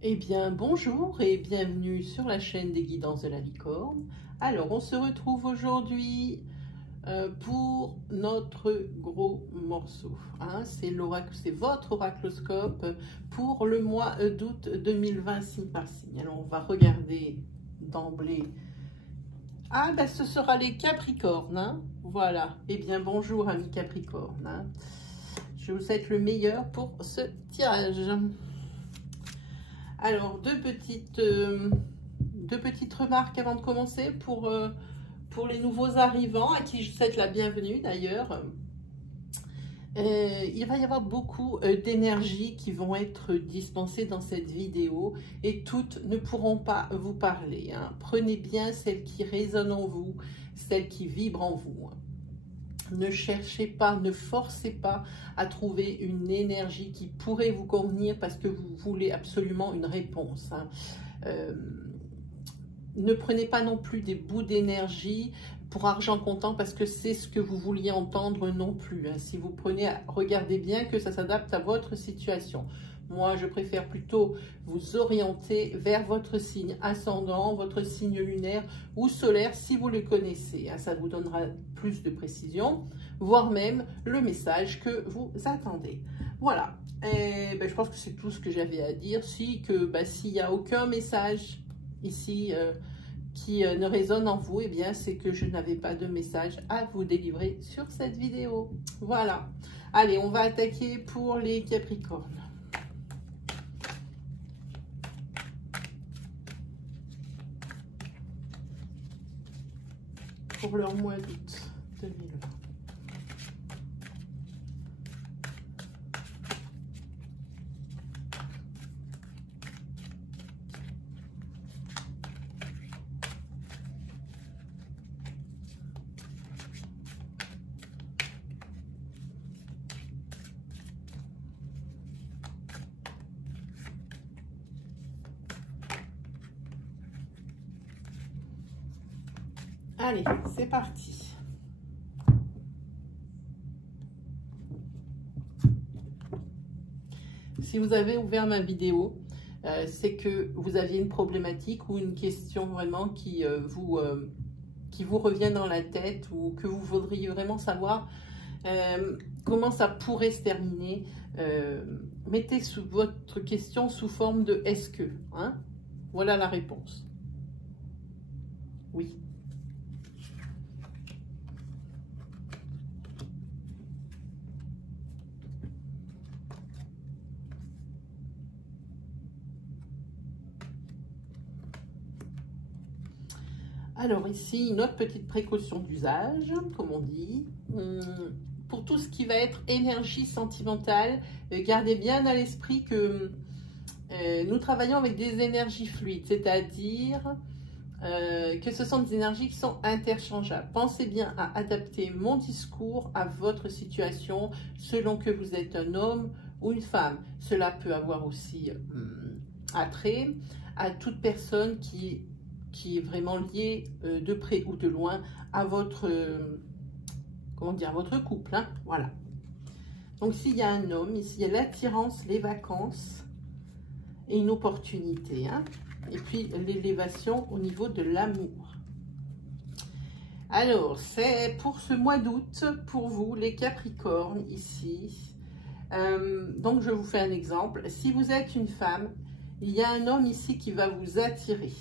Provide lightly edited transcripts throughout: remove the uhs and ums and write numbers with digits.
Eh bien, bonjour et bienvenue sur la chaîne des guidances de la licorne. Alors, on se retrouve aujourd'hui pour notre gros morceau. Hein, c'est l'oracle, c'est votre oracloscope pour le mois d'août 2020, signe par signe. Alors, on va regarder d'emblée. Ah, ben, ce sera les Capricornes. Hein, voilà. Eh bien, bonjour, amis Capricornes. Hein. Je vous souhaite le meilleur pour ce tirage. Alors, deux petites remarques avant de commencer pour les nouveaux arrivants, à qui je souhaite la bienvenue d'ailleurs. Il va y avoir beaucoup d'énergie qui vont être dispensées dans cette vidéo et toutes ne pourront pas vous parler. Hein. Prenez bien celles qui résonnent en vous, celles qui vibrent en vous. Ne cherchez pas, ne forcez pas à trouver une énergie qui pourrait vous convenir parce que vous voulez absolument une réponse. Hein. Ne prenez pas non plus des bouts d'énergie pour argent comptant parce que c'est ce que vous vouliez entendre non plus. Hein. Si vous prenez, regardez bien que ça s'adapte à votre situation. Moi, je préfère plutôt vous orienter vers votre signe ascendant, votre signe lunaire ou solaire si vous le connaissez. Ça vous donnera plus de précision, voire même le message que vous attendez. Voilà. Et je pense que c'est tout ce que j'avais à dire. S'il n'y a aucun message ici qui ne résonne en vous, eh bien, c'est que je n'avais pas de message à vous délivrer sur cette vidéo. Voilà. Allez, on va attaquer pour les Capricornes. Pour leur mois d'août 2020. Allez, c'est parti. Si vous avez ouvert ma vidéo, c'est que vous aviez une problématique ou une question vraiment qui vous revient dans la tête ou que vous voudriez vraiment savoir comment ça pourrait se terminer. Mettez votre question sous forme de « est-ce que ». Hein? Voilà la réponse. Oui. Alors ici, une autre petite précaution d'usage, comme on dit. Pour tout ce qui va être énergie sentimentale, gardez bien à l'esprit que nous travaillons avec des énergies fluides, c'est-à-dire que ce sont des énergies qui sont interchangeables. Pensez bien à adapter mon discours à votre situation selon que vous êtes un homme ou une femme. Cela peut avoir aussi attrait à toute personne qui est vraiment liée de près ou de loin à votre, votre couple. Hein, voilà. Donc s'il y a un homme, ici il y a l'attirance, les vacances et une opportunité. Hein. Et puis l'élévation au niveau de l'amour. Alors, c'est pour ce mois d'août, pour vous, les Capricornes, ici. Donc, je vous fais un exemple. Si vous êtes une femme, il y a un homme ici qui va vous attirer.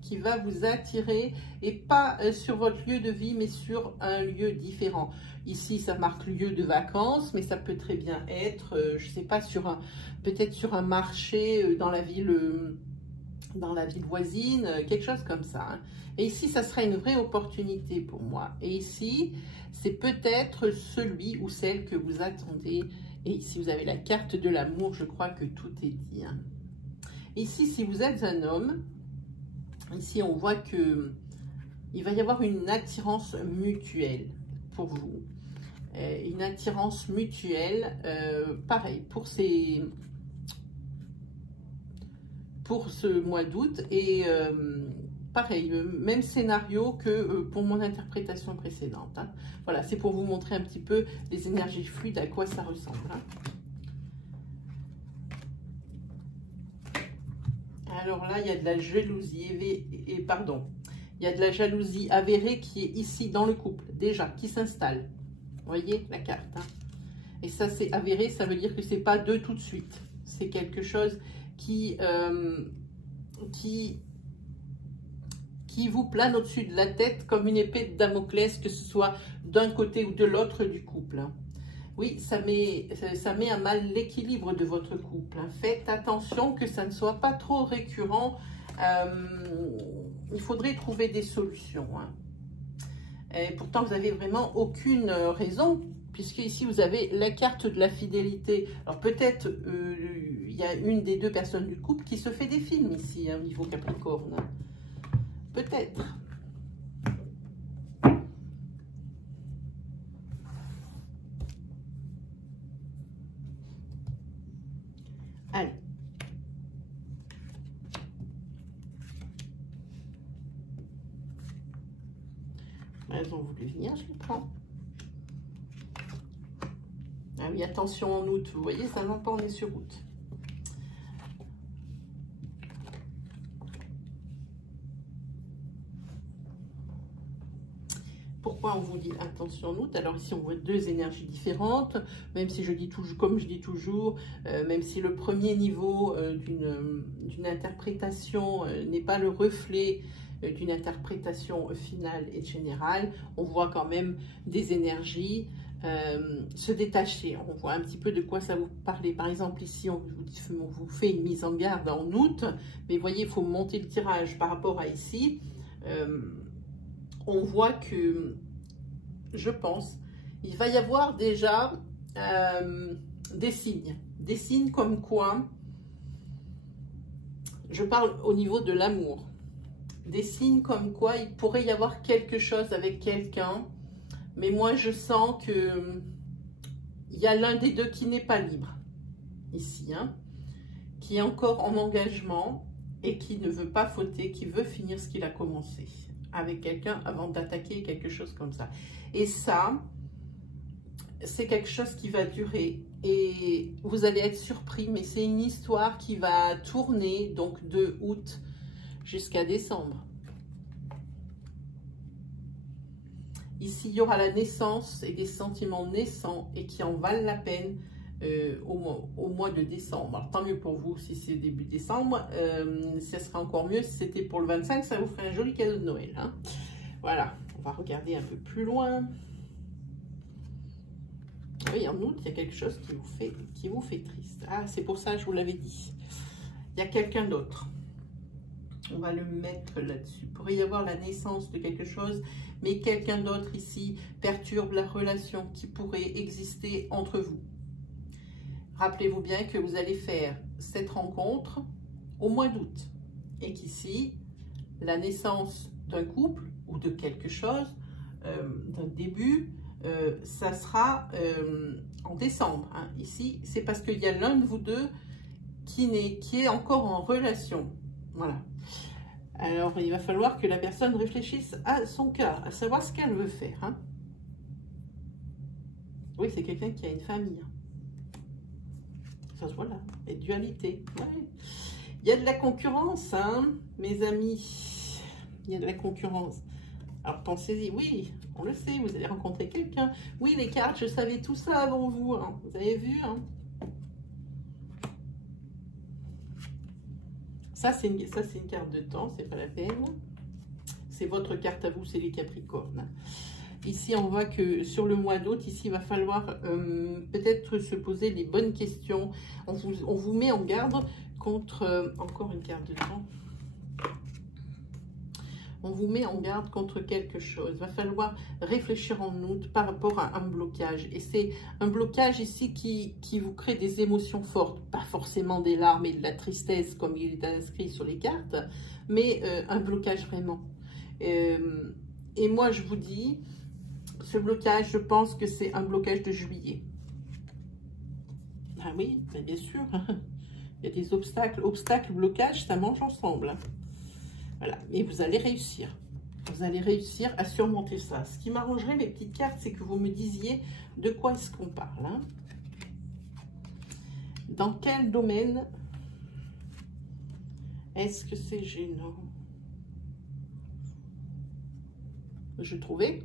Qui va vous attirer, et pas sur votre lieu de vie, mais sur un lieu différent. Ici, ça marque lieu de vacances, mais ça peut très bien être, je ne sais pas, peut-être sur un marché dans la ville voisine, quelque chose comme ça. Hein. Et ici, ça serait une vraie opportunité pour moi. Et ici, c'est peut-être celui ou celle que vous attendez. Et ici, vous avez la carte de l'amour. Je crois que tout est dit. Hein. Ici, si vous êtes un homme, ici, on voit que il va y avoir une attirance mutuelle pour vous. Une attirance mutuelle, pareil, pour ce mois d'août. Et pareil, même scénario que pour mon interprétation précédente. Hein. Voilà, c'est pour vous montrer un petit peu les énergies fluides, à quoi ça ressemble. Hein. Alors là, il y a de la jalousie, il y a de la jalousie avérée qui est ici dans le couple, déjà, qui s'installe. Vous voyez la carte, hein? Et ça, c'est avéré, ça veut dire que c'est pas deux tout de suite. C'est quelque chose qui vous plane au-dessus de la tête comme une épée de Damoclès, que ce soit d'un côté ou de l'autre du couple. Oui, ça met à mal l'équilibre de votre couple. Faites attention que ça ne soit pas trop récurrent. Il faudrait trouver des solutions. Et pourtant, vous n'avez vraiment aucune raison, puisque ici, vous avez la carte de la fidélité. Alors peut-être, il y a une des deux personnes du couple qui se fait des films ici, au niveau Capricorne. Peut-être. Allez. Elles ont voulu venir, je les prends. Ah oui, attention en août. Vous voyez, ça longtemps, on est sur août. Pourquoi on vous dit attention en août? Alors ici, on voit deux énergies différentes, même si je dis toujours, comme je dis toujours, même si le premier niveau d'une interprétation n'est pas le reflet d'une interprétation finale et générale, on voit quand même des énergies se détacher. On voit un petit peu de quoi ça vous parle. Par exemple, ici, on vous fait une mise en garde en août, mais vous voyez, il faut monter le tirage par rapport à ici. On voit que, je pense, il va y avoir déjà des signes comme quoi, je parle au niveau de l'amour, des signes comme quoi il pourrait y avoir quelque chose avec quelqu'un, mais moi je sens que il y a l'un des deux qui n'est pas libre, ici, hein, qui est encore en engagement et qui ne veut pas fauter, qui veut finir ce qu'il a commencé avec quelqu'un avant d'attaquer quelque chose comme ça. Et ça, c'est quelque chose qui va durer et vous allez être surpris, mais c'est une histoire qui va tourner donc de août jusqu'à décembre. Ici, il y aura la naissance et des sentiments naissants et qui en valent la peine au mois de décembre. Alors, tant mieux pour vous si c'est début décembre. Ça serait encore mieux si c'était pour le 25. Ça vous ferait un joli cadeau de Noël. Hein. Voilà, on va regarder un peu plus loin. Oui, en août, il y a quelque chose qui vous fait triste. Ah, c'est pour ça que je vous l'avais dit. Il y a quelqu'un d'autre. On va le mettre là-dessus. Il pourrait y avoir la naissance de quelque chose, mais quelqu'un d'autre ici perturbe la relation qui pourrait exister entre vous. Rappelez-vous bien que vous allez faire cette rencontre au mois d'août et qu'ici, la naissance d'un couple ou de quelque chose, d'un début, ça sera en décembre. Hein. Ici, c'est parce qu'il y a l'un de vous deux qui est encore en relation. Voilà. Alors, il va falloir que la personne réfléchisse à son cas, à savoir ce qu'elle veut faire. Hein. Oui, c'est quelqu'un qui a une famille. Ça se voit là, et dualité. Ouais. Il y a de la concurrence, hein, mes amis. Il y a de la concurrence. Alors, pensez-y. Oui, on le sait, vous allez rencontrer quelqu'un. Oui, les cartes, je savais tout ça avant vous. Hein. Vous avez vu, hein. Ça, c'est une carte de temps, c'est pas la peine. C'est votre carte à vous, c'est les Capricornes. Ici, on voit que sur le mois d'août, ici, il va falloir peut-être se poser les bonnes questions. On vous met en garde contre... encore une carte de temps. On vous met en garde contre quelque chose. Il va falloir réfléchir en août par rapport à un blocage. Et c'est un blocage ici qui vous crée des émotions fortes. Pas forcément des larmes et de la tristesse comme il est inscrit sur les cartes, mais un blocage vraiment. Et moi, je vous dis, ce blocage, je pense que c'est un blocage de juillet. Ah oui, bien sûr. Il y a des obstacles. Obstacles, blocages, ça mange ensemble. Voilà, mais vous allez réussir. Vous allez réussir à surmonter ça. Ce qui m'arrangerait, mes petites cartes, c'est que vous me disiez de quoi est-ce qu'on parle. Hein? Dans quel domaine Est-ce que c'est gênant? Je trouvais.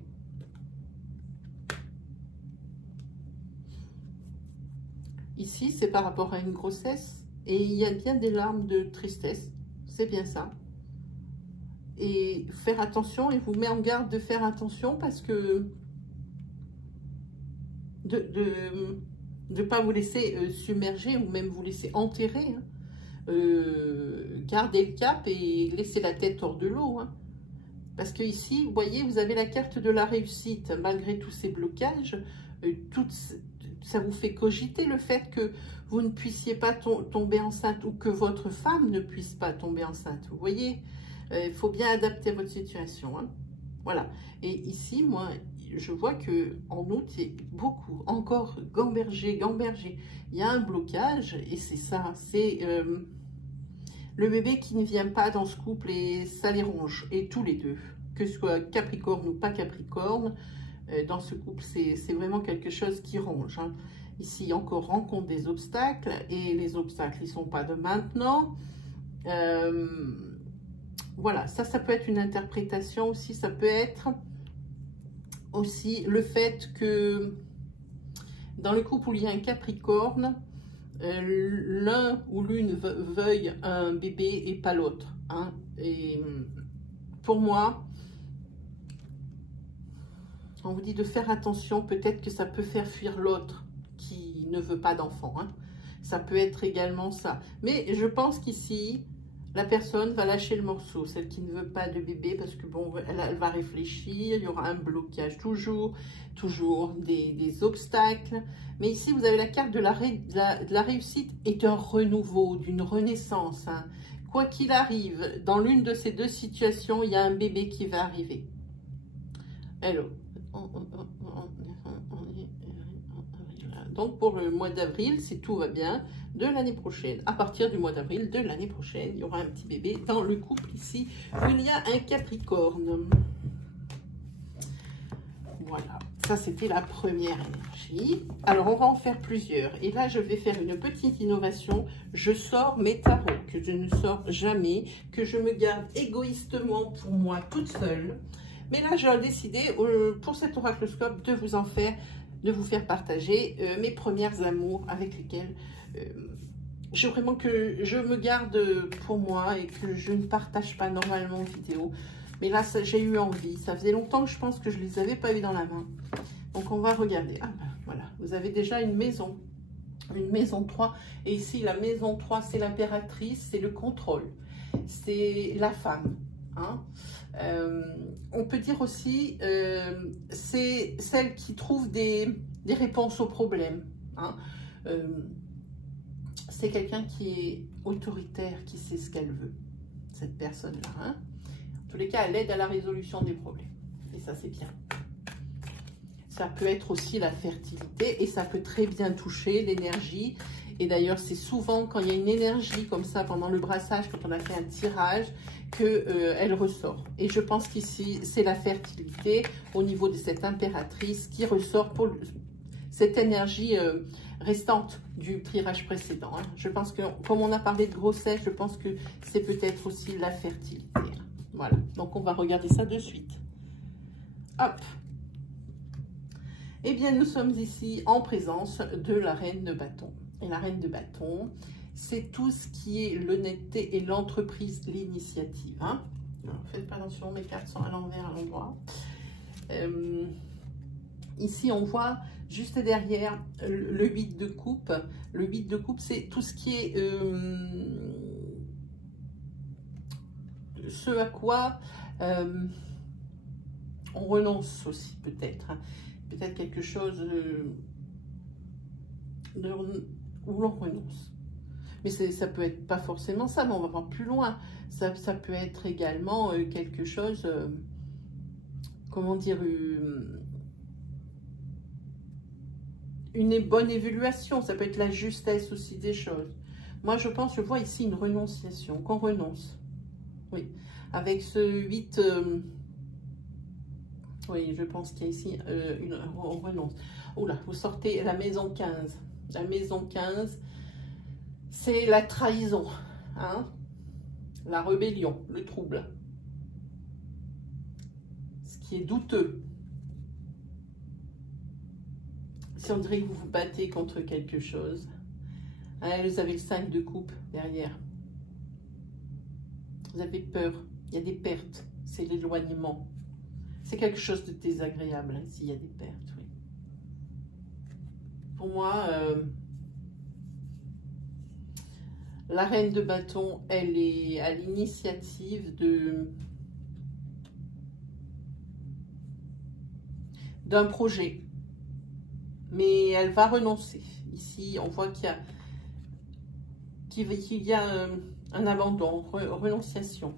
Ici, c'est par rapport à une grossesse. Et il y a bien des larmes de tristesse. C'est bien ça. Et faire attention, il vous met en garde de faire attention parce que de ne pas vous laisser submerger ou même vous laisser enterrer. Hein. Gardez le cap et laissez la tête hors de l'eau. Hein. Parce que ici, vous voyez, vous avez la carte de la réussite. Malgré tous ces blocages, ça vous fait cogiter le fait que vous ne puissiez pas tomber enceinte ou que votre femme ne puisse pas tomber enceinte. Vous voyez, il faut bien adapter votre situation. Hein. Voilà. Et ici, moi, je vois que en août, il y a beaucoup, encore gamberger. Il y a un blocage et c'est ça, c'est le bébé qui ne vient pas dans ce couple et ça les ronge. Et tous les deux, que ce soit Capricorne ou pas Capricorne, dans ce couple, c'est vraiment quelque chose qui ronge. Hein. Ici, encore rencontre des obstacles et les obstacles, ils ne sont pas de maintenant. Voilà, ça peut être une interprétation aussi, ça peut être aussi le fait que dans le couple où il y a un Capricorne, l'un ou l'une veuille un bébé et pas l'autre. Hein. Et pour moi, on vous dit de faire attention, peut-être que ça peut faire fuir l'autre qui ne veut pas d'enfant. Hein. Ça peut être également ça. Mais je pense qu'ici, la personne va lâcher le morceau, celle qui ne veut pas de bébé, parce que bon, elle va réfléchir, il y aura un blocage toujours des obstacles. Mais ici, vous avez la carte de la réussite et d'un renouveau, d'une renaissance. Hein. Quoi qu'il arrive, dans l'une de ces deux situations, il y a un bébé qui va arriver. Hello. Donc, pour le mois d'avril, si tout va bien, de l'année prochaine, à partir du mois d'avril de l'année prochaine, il y aura un petit bébé dans le couple ici, où il y a un Capricorne. Voilà, ça c'était la première énergie. Alors, on va en faire plusieurs. Et là, je vais faire une petite innovation. Je sors mes tarots, que je ne sors jamais, que je me garde égoïstement pour moi toute seule. Mais là, j'ai décidé, pour cet oracloscope, de vous faire partager mes premières amours avec lesquelles je vraiment que je me garde pour moi et que je ne partage pas normalement en vidéo. Mais là, j'ai eu envie. Ça faisait longtemps que je pense que je ne les avais pas eu dans la main. Donc, on va regarder. Ah ben, voilà, vous avez déjà une maison 3. Et ici, la maison 3, c'est l'impératrice, c'est le contrôle. C'est la femme. Hein. On peut dire aussi, c'est celle qui trouve des réponses aux problèmes. Hein. C'est quelqu'un qui est autoritaire, qui sait ce qu'elle veut, cette personne-là. Hein. En tous les cas, elle aide à la résolution des problèmes. Et ça, c'est bien. Ça peut être aussi la fertilité et ça peut très bien toucher l'énergie. Et d'ailleurs, c'est souvent quand il y a une énergie comme ça pendant le brassage, quand on a fait un tirage, qu'elle ressort. Et je pense qu'ici, c'est la fertilité au niveau de cette impératrice qui ressort pour cette énergie restante du tirage précédent. Hein. Je pense que, comme on a parlé de grossesse, je pense que c'est peut-être aussi la fertilité. Hein. Voilà, donc on va regarder ça de suite. Hop. Eh bien, nous sommes ici en présence de la reine de bâton. Et la reine de bâton, c'est tout ce qui est l'honnêteté et l'entreprise, l'initiative. Hein. Faites pas attention, mes cartes sont à l'envers, à l'endroit. Ici, on voit juste derrière le 8 de coupe. Le 8 de coupe, c'est tout ce qui est ce à quoi on renonce aussi, peut-être. Hein. Peut-être quelque chose où l'on renonce. Mais ça peut être pas forcément ça, mais on va voir plus loin. Ça peut être également quelque chose, comment dire, une bonne évaluation. Ça peut être la justesse aussi des choses. Moi, je vois ici une renonciation, qu'on renonce. Oui, avec ce 8... oui, je pense qu'il y a ici on renonce. Oula, vous sortez la maison 15. La maison 15, c'est la trahison. Hein? La rébellion, le trouble. Ce qui est douteux. Si on dirait que vous vous battez contre quelque chose. Vous avez le 5 de coupe derrière. Vous avez peur. Il y a des pertes. C'est l'éloignement. C'est quelque chose de désagréable, hein, s'il y a des pertes. Oui. Pour moi, la reine de bâton, elle est à l'initiative d'un projet. Mais elle va renoncer. Ici, on voit qu'il y a, un abandon, renonciation.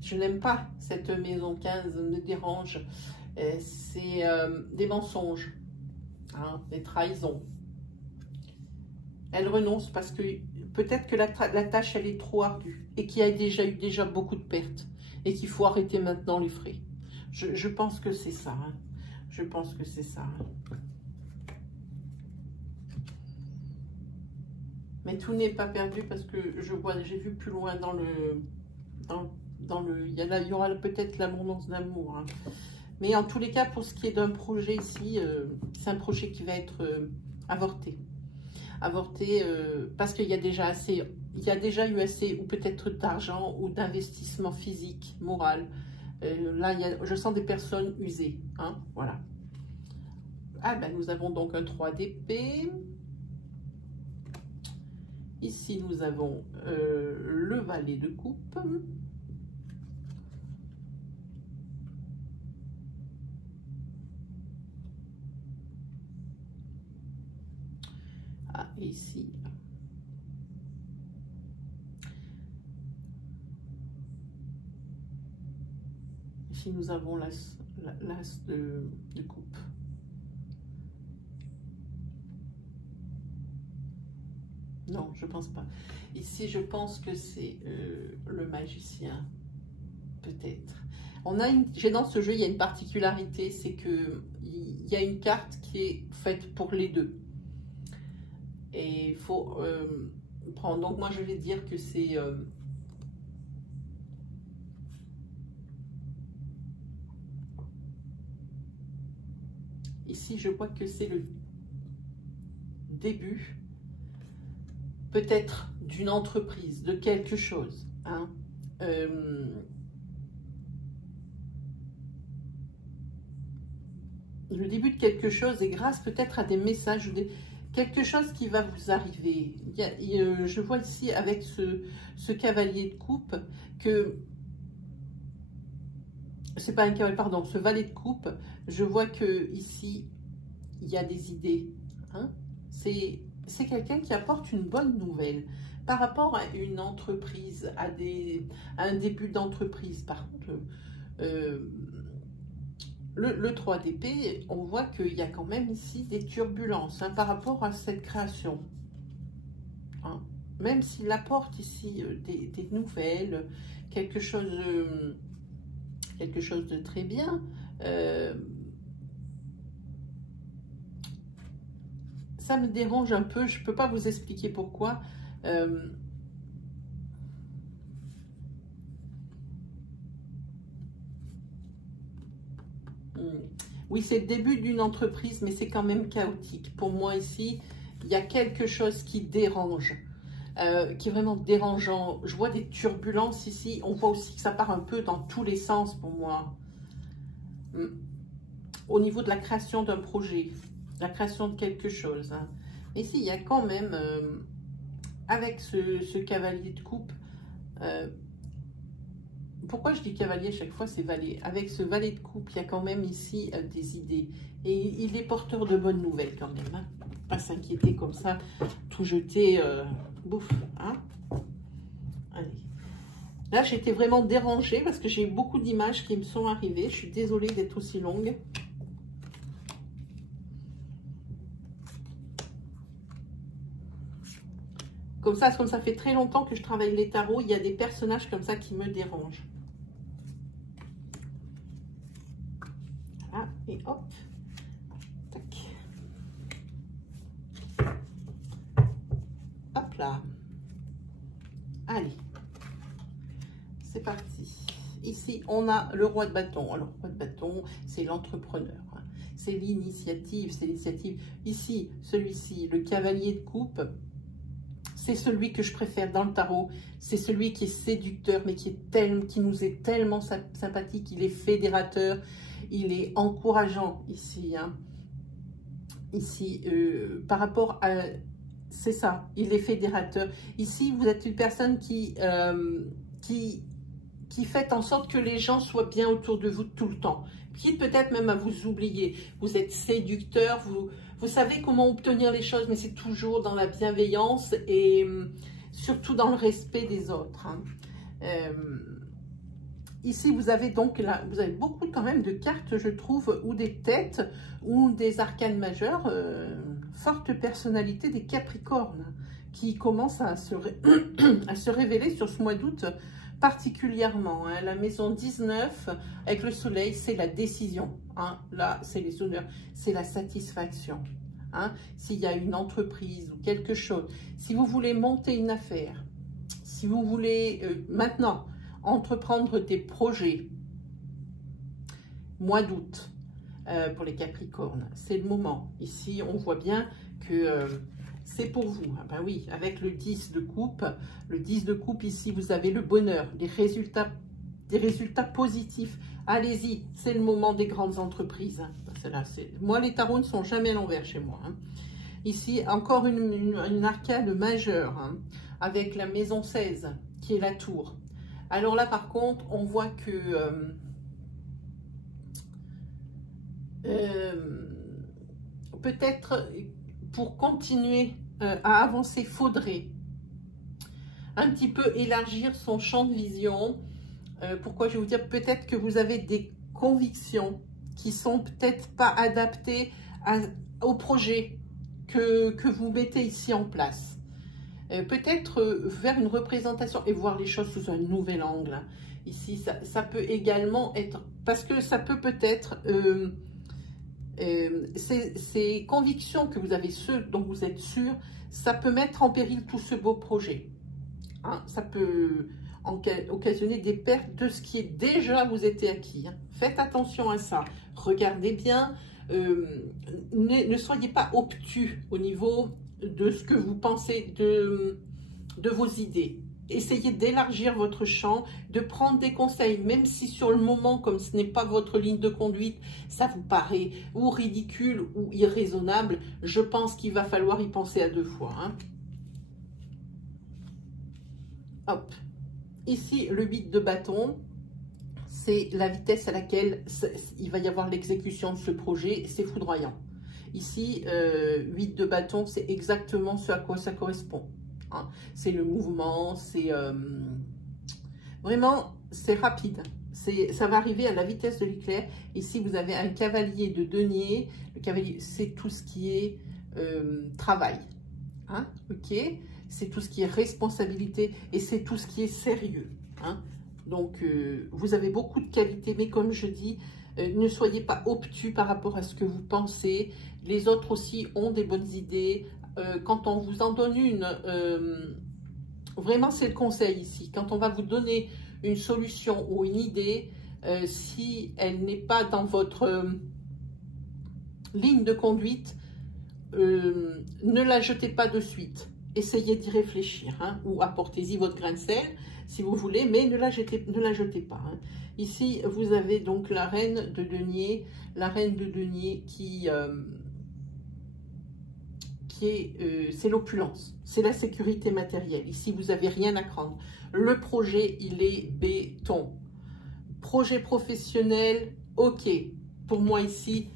Je n'aime pas cette maison 15, me dérange. C'est des mensonges, hein, des trahisons. Elle renonce parce que peut-être que la tâche, elle est trop ardue et qu'il y a déjà beaucoup de pertes et qu'il faut arrêter maintenant les frais. Je pense que c'est ça. Hein. Je pense que c'est ça. Hein. Mais tout n'est pas perdu parce que j'ai vu plus loin il y aura peut-être l'abondance d'amour. Hein. Mais en tous les cas, pour ce qui est d'un projet ici, c'est un projet qui va être avorté. Avorté parce qu'il y a déjà eu assez, ou peut-être d'argent ou d'investissement physique, moral. Là, je sens des personnes usées. Hein, voilà. Ah ben, nous avons donc un 3 d'épée. Ici, nous avons le valet de coupe. Ah, et ici. Ici, nous avons l'as de coupe. Non, je pense pas. Ici, je pense que c'est le magicien, peut-être. Dans ce jeu, il y a une particularité, c'est que il y a une carte qui est faite pour les deux. Et il faut prendre. Donc moi, je vais dire que c'est ici, je vois que c'est le début. Peut-être d'une entreprise, de quelque chose. Hein. Le début de quelque chose et grâce peut-être à des messages, quelque chose qui va vous arriver. Je vois ici avec ce cavalier de coupe que... C'est pas un cavalier, pardon, ce valet de coupe, je vois que ici, il y a des idées. Hein. C'est quelqu'un qui apporte une bonne nouvelle par rapport à une entreprise, à un début d'entreprise. Par contre, le 3 d'épée, on voit qu'il y a quand même ici des turbulences hein, par rapport à cette création. Hein. Même s'il apporte ici des nouvelles, quelque chose de très bien, ça me dérange un peu, je ne peux pas vous expliquer pourquoi. Oui, c'est le début d'une entreprise, mais c'est quand même chaotique. Pour moi, ici, il y a quelque chose qui dérange, qui est vraiment dérangeant. Je vois des turbulences ici. On voit aussi que ça part un peu dans tous les sens pour moi. Au niveau de la création d'un projet, la création de quelque chose. Hein. Mais ici, il y a quand même, avec ce cavalier de coupe, pourquoi je dis cavalier chaque fois, c'est valet. Avec ce valet de coupe, il y a quand même ici des idées. Et il est porteur de bonnes nouvelles quand même. Hein. Pas s'inquiéter comme ça, tout jeter, bouffe. Hein. Allez. Là, j'étais vraiment dérangée parce que j'ai eu beaucoup d'images qui me sont arrivées. Je suis désolée d'être aussi longue. Comme ça fait très longtemps que je travaille les tarots, il y a des personnages comme ça qui me dérangent. Voilà, et hop. Tac. Hop là. Allez. c'est parti. Ici, on a le roi de bâton. Alors, le roi de bâton, c'est l'entrepreneur. Hein. C'est l'initiative, c'est l'initiative. Ici, celui-ci, le cavalier de coupe, c'est celui que je préfère dans le tarot. C'est celui qui est séducteur, mais qui nous est tellement sympathique. Il est fédérateur, il est encourageant ici. Hein. Ici, par rapport à... C'est ça, il est fédérateur. Ici, vous êtes une personne qui fait en sorte que les gens soient bien autour de vous tout le temps. Quitte peut-être même à vous oublier. Vous êtes séducteur, vous savez comment obtenir les choses, mais c'est toujours dans la bienveillance et surtout dans le respect des autres. Hein. Ici, vous avez donc là, vous avez beaucoup quand même de cartes, je trouve, ou des têtes, ou des arcanes majeures, forte personnalité des Capricornes, qui commencent à se révéler sur ce mois d'août particulièrement. Hein. La maison 19, avec le soleil, c'est la décision. Hein. Là, c'est les honneurs, c'est la satisfaction. Hein. S'il y a une entreprise ou quelque chose, si vous voulez monter une affaire, si vous voulez maintenant entreprendre des projets, mois d'août, pour les Capricornes, c'est le moment. Ici, on voit bien que c'est pour vous. Ah ben oui, avec le 10 de coupe, ici, vous avez le bonheur, des résultats positifs. Allez-y, c'est le moment des grandes entreprises. Hein. Moi, les tarots ne sont jamais à l'envers chez moi. Hein. Ici, encore une arcade majeure, hein, avec la maison 16, qui est la tour. Alors là, par contre, on voit que peut-être pour continuer à avancer, faudrait un petit peu élargir son champ de vision. Pourquoi je vais vous dire, peut-être que vous avez des convictions qui sont peut-être pas adaptées au projet que vous mettez ici en place. Peut-être faire une représentation et voir les choses sous un nouvel angle. Ici, ça peut également être, parce que ça peut-être, ces convictions que vous avez, ceux dont vous êtes sûr, ça peut mettre en péril tout ce beau projet. Hein, ça peut occasionner des pertes de ce qui est déjà vous était acquis. Hein. Faites attention à ça. Regardez bien. Ne soyez pas obtus au niveau de ce que vous pensez de vos idées. Essayez d'élargir votre champ, de prendre des conseils, même si sur le moment, comme ce n'est pas votre ligne de conduite, ça vous paraît ou ridicule ou irraisonnable, je pense qu'il va falloir y penser à deux fois. Hein. Hop. Ici, le 8 de bâton, c'est la vitesse à laquelle il va y avoir l'exécution de ce projet, c'est foudroyant. Ici, 8 de bâton, c'est exactement ce à quoi ça correspond. Hein. C'est le mouvement, c'est vraiment, c'est rapide. Ça va arriver à la vitesse de l'éclair. Ici, vous avez un cavalier de denier. Le cavalier, c'est tout ce qui est travail. Hein, ok, c'est tout ce qui est responsabilité et c'est tout ce qui est sérieux. Hein. Donc, vous avez beaucoup de qualités, mais comme je dis, ne soyez pas obtus par rapport à ce que vous pensez. Les autres aussi ont des bonnes idées. Quand on vous en donne une, vraiment c'est le conseil ici. Quand on va vous donner une solution ou une idée, si elle n'est pas dans votre ligne de conduite, ne la jetez pas de suite. Essayez d'y réfléchir, hein, ou apportez-y votre grain de sel si vous voulez, mais ne la jetez pas. Hein. Ici, vous avez donc la reine de denier, c'est l'opulence, c'est la sécurité matérielle. Ici, vous n'avez rien à craindre. Le projet, il est béton. Projet professionnel, ok. Pour moi, ici,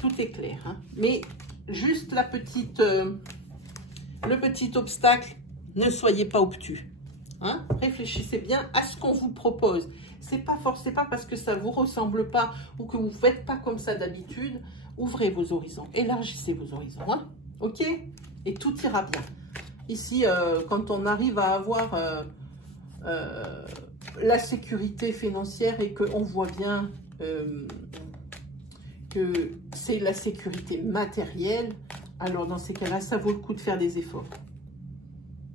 tout est clair. Hein. Mais juste le petit obstacle, ne soyez pas obtus. Hein. Réfléchissez bien à ce qu'on vous propose. C'est pas parce que ça ne vous ressemble pas ou que vous ne faites pas comme ça d'habitude. Ouvrez vos horizons, élargissez vos horizons. Hein. Ok, et tout ira bien. Ici, quand on arrive à avoir la sécurité financière et qu'on voit bien que c'est la sécurité matérielle, alors dans ces cas-là, ça vaut le coup de faire des efforts.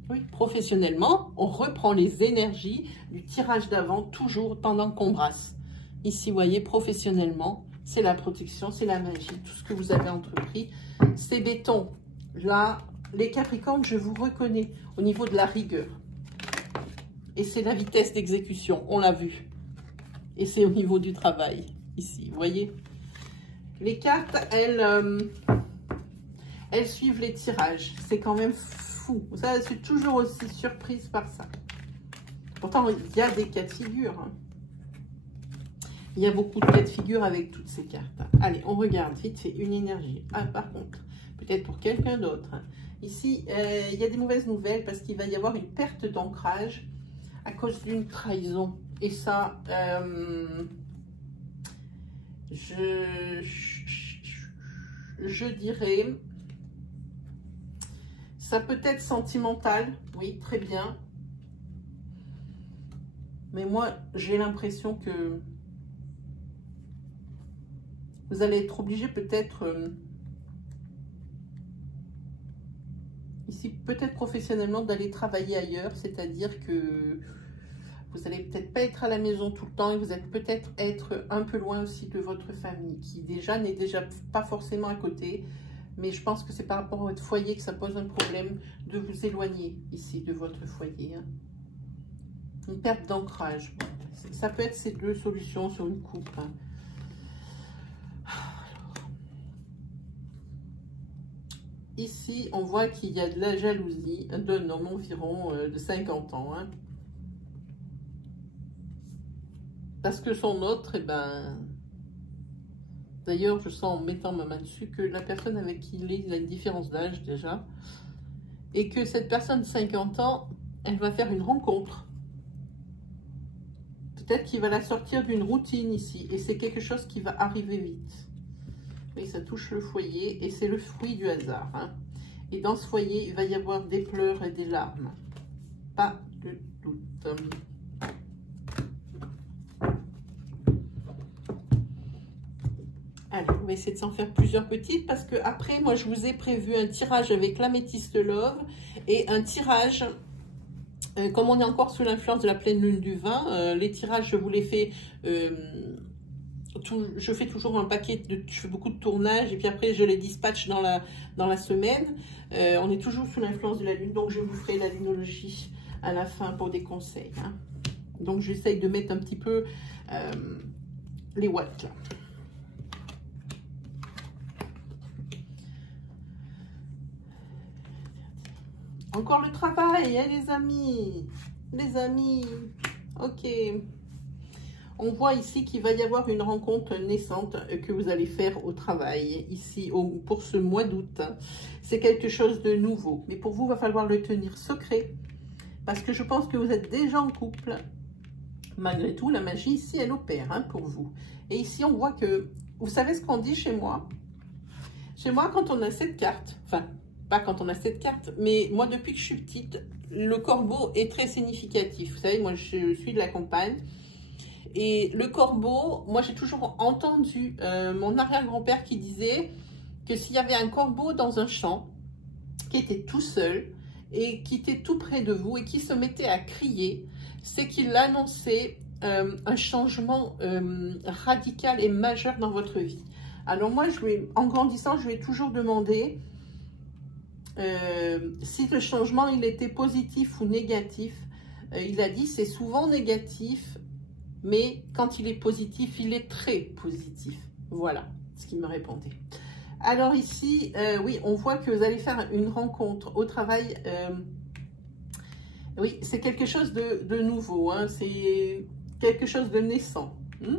Oui, professionnellement, on reprend les énergies du tirage d'avant, toujours pendant qu'on brasse. Ici, vous voyez, professionnellement, c'est la protection, c'est la magie, tout ce que vous avez entrepris. C'est béton. Là, les Capricornes, je vous reconnais au niveau de la rigueur. Et c'est la vitesse d'exécution, on l'a vu. Et c'est au niveau du travail, ici, vous voyez. Les cartes, elles suivent les tirages. C'est quand même fou. Ça, je suis toujours aussi surprise par ça. Pourtant, il y a des cas de figure. Hein. Il y a beaucoup de cas de figure avec toutes ces cartes. Allez, on regarde vite fait une énergie. Ah, par contre, peut-être pour quelqu'un d'autre. Hein. Ici, il y a des mauvaises nouvelles parce qu'il va y avoir une perte d'ancrage à cause d'une trahison. Et ça, je dirais, ça peut être sentimental, oui, très bien. Mais moi, j'ai l'impression que vous allez être obligé peut-être, ici, peut-être professionnellement, d'aller travailler ailleurs. C'est-à-dire que vous n'allez peut-être pas être à la maison tout le temps et vous allez peut-être être un peu loin aussi de votre famille, qui déjà n'est déjà pas forcément à côté. Mais je pense que c'est par rapport à votre foyer que ça pose un problème de vous éloigner ici de votre foyer. Hein. Une perte d'ancrage. Ça peut être ces deux solutions sur une coupe. Hein. Ici, on voit qu'il y a de la jalousie d'un homme environ de 50 ans. Hein. Parce que son autre, eh ben... D'ailleurs, je sens en mettant ma main dessus que la personne avec qui il a une différence d'âge déjà. Et que cette personne de 50 ans, elle va faire une rencontre. Peut-être qu'il va la sortir d'une routine ici. Et c'est quelque chose qui va arriver vite. Et ça touche le foyer et c'est le fruit du hasard. Hein. Et dans ce foyer, il va y avoir des pleurs et des larmes. Pas de doute. Allez, on va essayer de s'en faire plusieurs petites parce que après, moi, je vous ai prévu un tirage avec l'améthyste love et un tirage, comme on est encore sous l'influence de la pleine lune du vin, les tirages, je vous les fais, je fais toujours un paquet, je fais beaucoup de tournages et puis après, je les dispatche dans la semaine. On est toujours sous l'influence de la lune, donc je vous ferai la lunologie à la fin pour des conseils. Hein. Donc, j'essaye de mettre un petit peu les watts là. Encore le travail, hein, les amis. Les amis. Ok. On voit ici qu'il va y avoir une rencontre naissante que vous allez faire au travail, ici, pour ce mois d'août. C'est quelque chose de nouveau. Mais pour vous, il va falloir le tenir secret. Parce que je pense que vous êtes déjà en couple. Malgré tout, la magie ici, elle opère hein, pour vous. Et ici, on voit que... Vous savez ce qu'on dit chez moi? Chez moi, quand on a cette carte... Enfin... Pas quand on a cette carte, mais moi, depuis que je suis petite, le corbeau est très significatif. Vous savez, moi, je suis de la campagne. Et le corbeau, moi, j'ai toujours entendu mon arrière-grand-père qui disait que s'il y avait un corbeau dans un champ, qui était tout seul, et qui était tout près de vous, et qui se mettait à crier, c'est qu'il annonçait un changement radical et majeur dans votre vie. Alors moi, en grandissant, je lui ai toujours demandé... si le changement il était positif ou négatif, il a dit c'est souvent négatif, mais quand il est positif, il est très positif. Voilà ce qu'il me répondait. Alors ici, oui, on voit que vous allez faire une rencontre au travail. Oui, c'est quelque chose de nouveau, hein, c'est quelque chose de naissant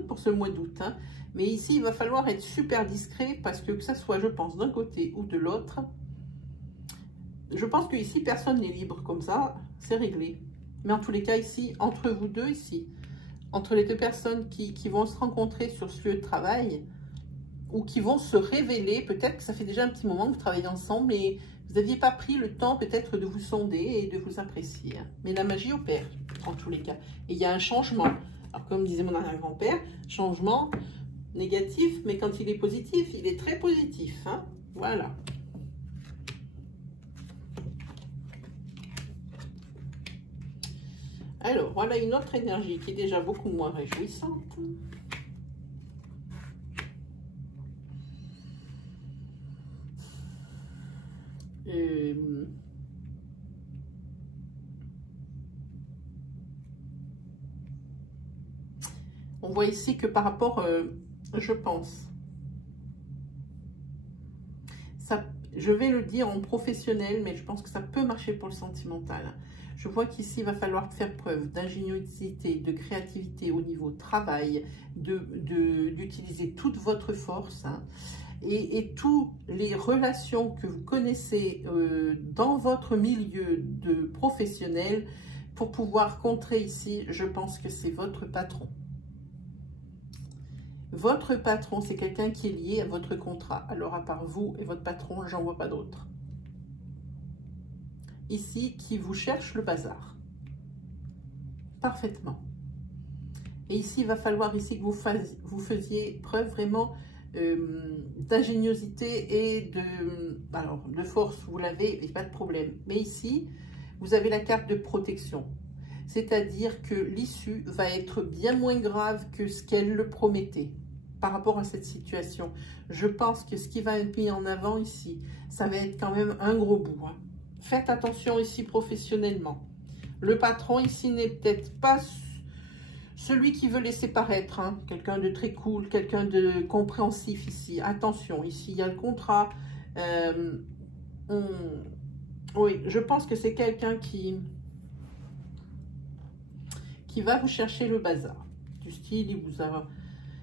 pour ce mois d'août. Hein. Mais ici, il va falloir être super discret parce que ça soit, je pense, d'un côté ou de l'autre, je pense qu'ici, personne n'est libre comme ça, c'est réglé. Mais en tous les cas, ici, entre vous deux, ici, entre les deux personnes qui vont se rencontrer sur ce lieu de travail, ou qui vont se révéler, peut-être que ça fait déjà un petit moment que vous travaillez ensemble, et vous n'aviez pas pris le temps peut-être de vous sonder et de vous apprécier. Mais la magie opère, en tous les cas. Et il y a un changement. Alors, comme disait mon arrière-grand-père, changement négatif, mais quand il est positif, il est très positif. Hein, voilà. Alors, voilà une autre énergie qui est déjà beaucoup moins réjouissante. On voit ici que par rapport, je pense, ça, je vais le dire en professionnel, mais je pense que ça peut marcher pour le sentimental. Je vois qu'ici, il va falloir faire preuve d'ingéniosité, de créativité au niveau travail, d'utiliser toute votre force, hein, et toutes les relations que vous connaissez dans votre milieu de professionnel pour pouvoir contrer ici, je pense que c'est votre patron. Votre patron, c'est quelqu'un qui est lié à votre contrat. Alors, à part vous et votre patron, j'en vois pas d'autre. Ici, qui vous cherche le bazar. Parfaitement. Et ici, il va falloir ici que vous faisiez preuve vraiment d'ingéniosité et de force. Vous l'avez, il n'y a pas de problème. Mais ici, vous avez la carte de protection. C'est-à-dire que l'issue va être bien moins grave que ce qu'elle le promettait par rapport à cette situation. Je pense que ce qui va être mis en avant ici, ça va être quand même un gros bout, hein. Faites attention ici professionnellement. Le patron ici n'est peut-être pas celui qui veut laisser paraître, hein. Quelqu'un de très cool, quelqu'un de compréhensif ici. Attention, ici il y a le contrat. Oui, je pense que c'est quelqu'un qui va vous chercher le bazar. Du style,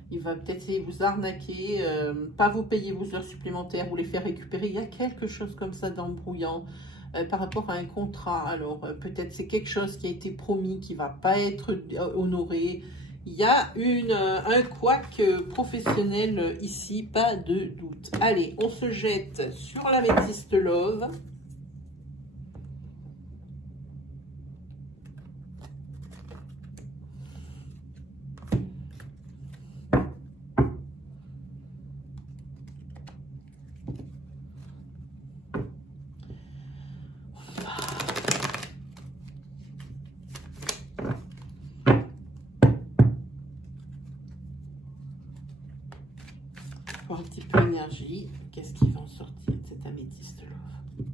il va peut-être essayer de vous arnaquer, pas vous payer vos heures supplémentaires ou les faire récupérer. Il y a quelque chose comme ça d'embrouillant par rapport à un contrat. Alors, peut-être c'est quelque chose qui a été promis, qui ne va pas être honoré. Il y a un couac professionnel ici, pas de doute. Allez, on se jette sur l'Améthyste Love. Un petit peu d'énergie. Qu'est-ce qui va en sortir de cette améthyste love?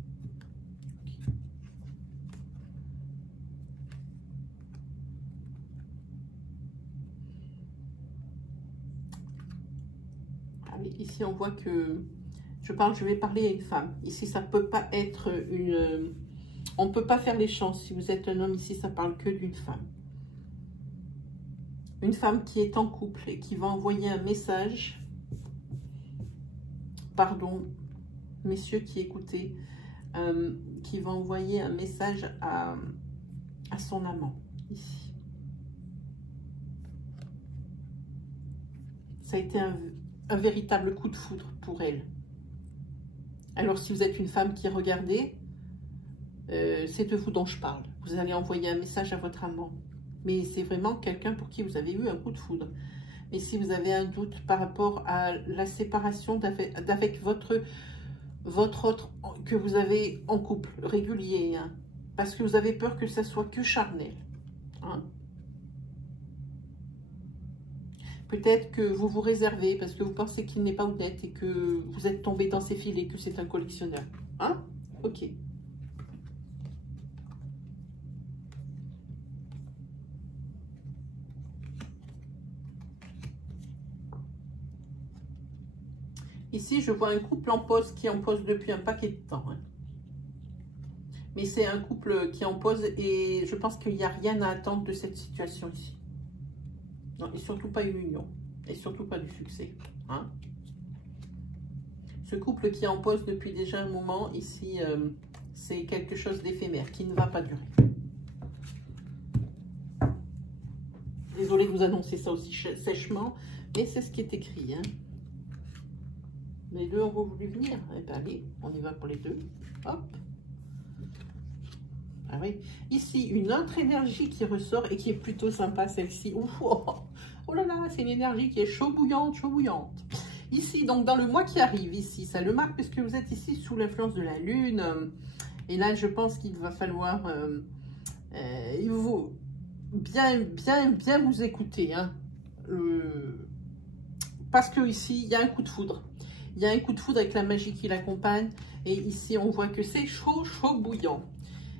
Ah oui, ici on voit que je vais parler à une femme. Ici ça peut pas être une, on ne peut pas faire les chances. Si vous êtes un homme ici, ça parle que d'une femme. Une femme qui est en couple et qui va envoyer un message. Pardon, messieurs qui écoutez, qui va envoyer un message à son amant, ici. Ça a été un véritable coup de foudre pour elle. Alors, si vous êtes une femme qui regardez, c'est de vous dont je parle. Vous allez envoyer un message à votre amant. Mais c'est vraiment quelqu'un pour qui vous avez eu un coup de foudre. Et si vous avez un doute par rapport à la séparation d'avec votre autre que vous avez en couple régulier, hein, parce que vous avez peur que ça soit que charnel, hein. Peut-être que vous vous réservez parce que vous pensez qu'il n'est pas honnête et que vous êtes tombé dans ses filets, que c'est un collectionneur, hein. Ok. Ici, je vois un couple en pause qui est en pause depuis un paquet de temps, hein. Mais c'est un couple qui est en pause et je pense qu'il n'y a rien à attendre de cette situation ici. Non, et surtout pas une union. Et surtout pas du succès, hein. Ce couple qui est en pause depuis déjà un moment, ici, c'est quelque chose d'éphémère qui ne va pas durer. Désolée de vous annoncer ça aussi sèchement, mais c'est ce qui est écrit, hein. Les deux ont voulu venir. Eh bien, allez, on y va pour les deux. Hop. Ah oui. Ici, une autre énergie qui ressort et qui est plutôt sympa, celle-ci. Oh là là, c'est une énergie qui est chaud bouillante, chaud bouillante. Ici, donc dans le mois qui arrive, ici, ça le marque puisque vous êtes ici sous l'influence de la Lune. Et là, je pense qu'il va falloir... bien vous écouter, hein. Parce que ici, il y a un coup de foudre. Il y a un coup de foudre avec la magie qui l'accompagne. Et ici, on voit que c'est chaud, chaud bouillant.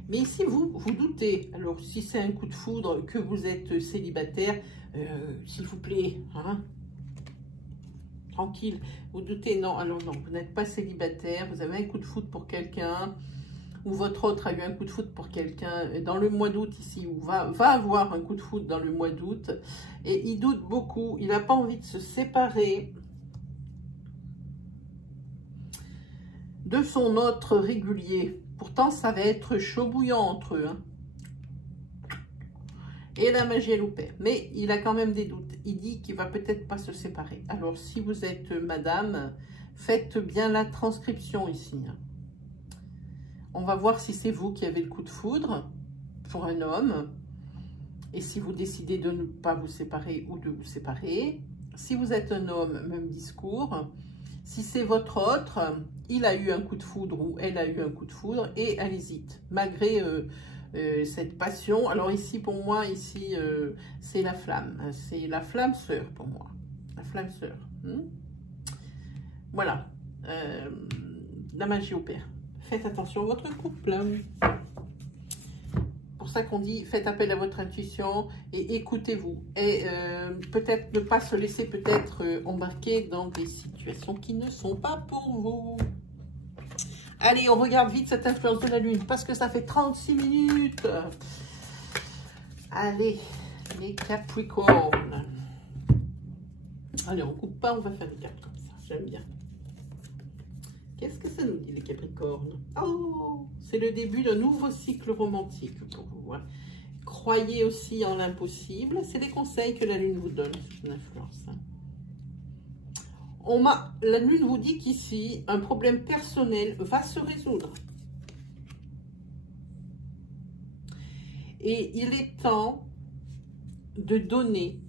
Mais ici, vous doutez. Alors, si c'est un coup de foudre, que vous êtes célibataire, s'il vous plaît, hein, tranquille. Vous doutez, non, alors non, vous n'êtes pas célibataire. Vous avez un coup de foudre pour quelqu'un. Ou votre autre a eu un coup de foudre pour quelqu'un dans le mois d'août ici, ou va avoir un coup de foudre dans le mois d'août. Et il doute beaucoup. Il n'a pas envie de se séparer de son autre régulier. Pourtant, ça va être chaud bouillant entre eux, hein. Et la magie, elle opère. Mais il a quand même des doutes. Il dit qu'il va peut-être pas se séparer. Alors, si vous êtes madame, faites bien la transcription ici, hein. On va voir si c'est vous qui avez le coup de foudre pour un homme. Et si vous décidez de ne pas vous séparer ou de vous séparer. Si vous êtes un homme, même discours. Si c'est votre autre, il a eu un coup de foudre ou elle a eu un coup de foudre et elle hésite. Malgré cette passion. Alors ici, pour moi, ici, c'est la flamme. C'est la flamme sœur pour moi. La flamme sœur. Voilà. La magie opère. Faites attention à votre couple. Pour ça qu'on dit, faites appel à votre intuition et écoutez-vous. Et peut-être ne pas se laisser embarquer dans des situations qui ne sont pas pour vous. Allez, on regarde vite cette influence de la Lune parce que ça fait 36 minutes. Allez, les Capricornes. Allez, on coupe pas, on va faire une carte comme ça. J'aime bien. Qu'est-ce que ça nous dit, les Capricornes? Oh, c'est le début d'un nouveau cycle romantique pour vous, hein. Croyez aussi en l'impossible. C'est des conseils que la Lune vous donne, c'est une influence, hein. La Lune vous dit qu'ici, un problème personnel va se résoudre. Et il est temps de donner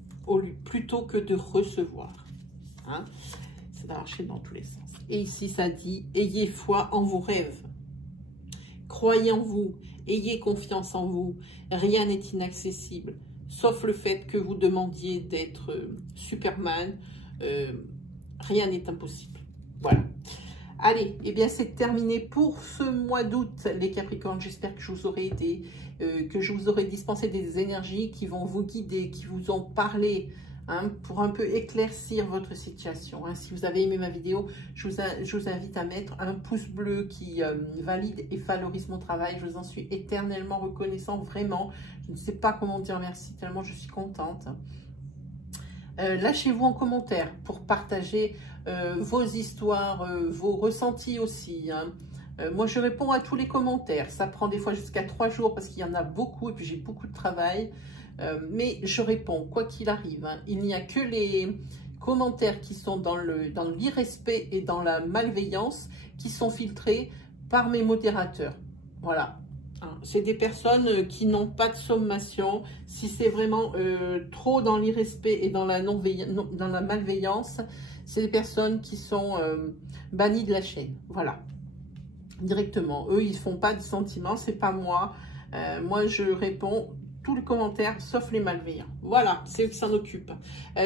plutôt que de recevoir, hein. Ça va marcher dans tous les sens. Et ici, ça dit, ayez foi en vos rêves. Croyez en vous. Ayez confiance en vous. Rien n'est inaccessible. Sauf le fait que vous demandiez d'être Superman. Rien n'est impossible. Voilà. Allez, eh bien, c'est terminé pour ce mois d'août, les Capricornes. J'espère que je vous aurai aidé, que je vous aurai dispensé des énergies qui vont vous guider, qui vous ont parlé, hein, pour un peu éclaircir votre situation, hein. Si vous avez aimé ma vidéo, je vous invite à mettre un pouce bleu qui valide et valorise mon travail. Je vous en suis éternellement reconnaissant, vraiment. Je ne sais pas comment dire merci, tellement je suis contente. Lâchez-vous en commentaire pour partager vos histoires, vos ressentis aussi, hein. Moi, je réponds à tous les commentaires. Ça prend des fois jusqu'à 3 jours parce qu'il y en a beaucoup et puis j'ai beaucoup de travail. Mais je réponds, quoi qu'il arrive, hein. Il n'y a que les commentaires qui sont dans l'irrespect et dans la malveillance qui sont filtrés par mes modérateurs. Voilà. C'est des personnes qui n'ont pas de sommation. Si c'est vraiment trop dans l'irrespect et dans la malveillance, c'est des personnes qui sont bannies de la chaîne. Voilà. Directement. Eux, ils ne font pas de sentiments, c'est pas moi. Moi, je réponds tous les commentaires, sauf les malveillants. Voilà, c'est eux qui s'en occupent.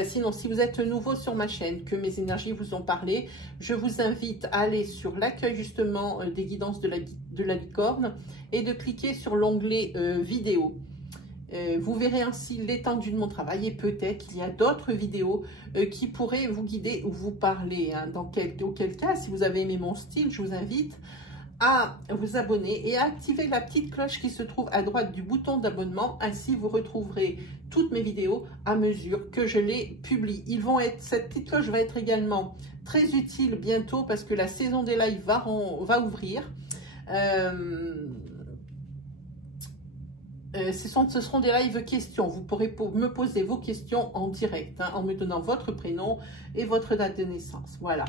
Sinon, si vous êtes nouveau sur ma chaîne, que mes énergies vous ont parlé, je vous invite à aller sur l'accueil justement des guidances de la licorne et de cliquer sur l'onglet vidéo. Vous verrez ainsi l'étendue de mon travail et peut-être qu'il y a d'autres vidéos qui pourraient vous guider ou vous parler, hein. Auquel cas, si vous avez aimé mon style, je vous invite à vous abonner et à activer la petite cloche qui se trouve à droite du bouton d'abonnement. Ainsi, vous retrouverez toutes mes vidéos à mesure que je les publie. Cette petite cloche va être également très utile bientôt parce que la saison des lives va ouvrir. Ce seront des lives questions. Vous pourrez me poser vos questions en direct, hein, en me donnant votre prénom et votre date de naissance. Voilà.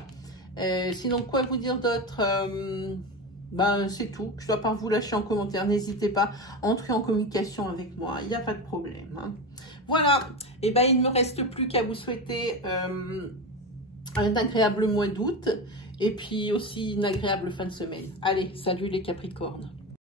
Sinon, quoi vous dire d'autre? Ben, c'est tout. Je dois pas vous lâcher en commentaire. N'hésitez pas à entrer en communication avec moi. Il n'y a pas de problème, hein. Voilà. Et ben, il ne me reste plus qu'à vous souhaiter un agréable mois d'août et puis aussi une agréable fin de semaine. Allez, salut les Capricornes.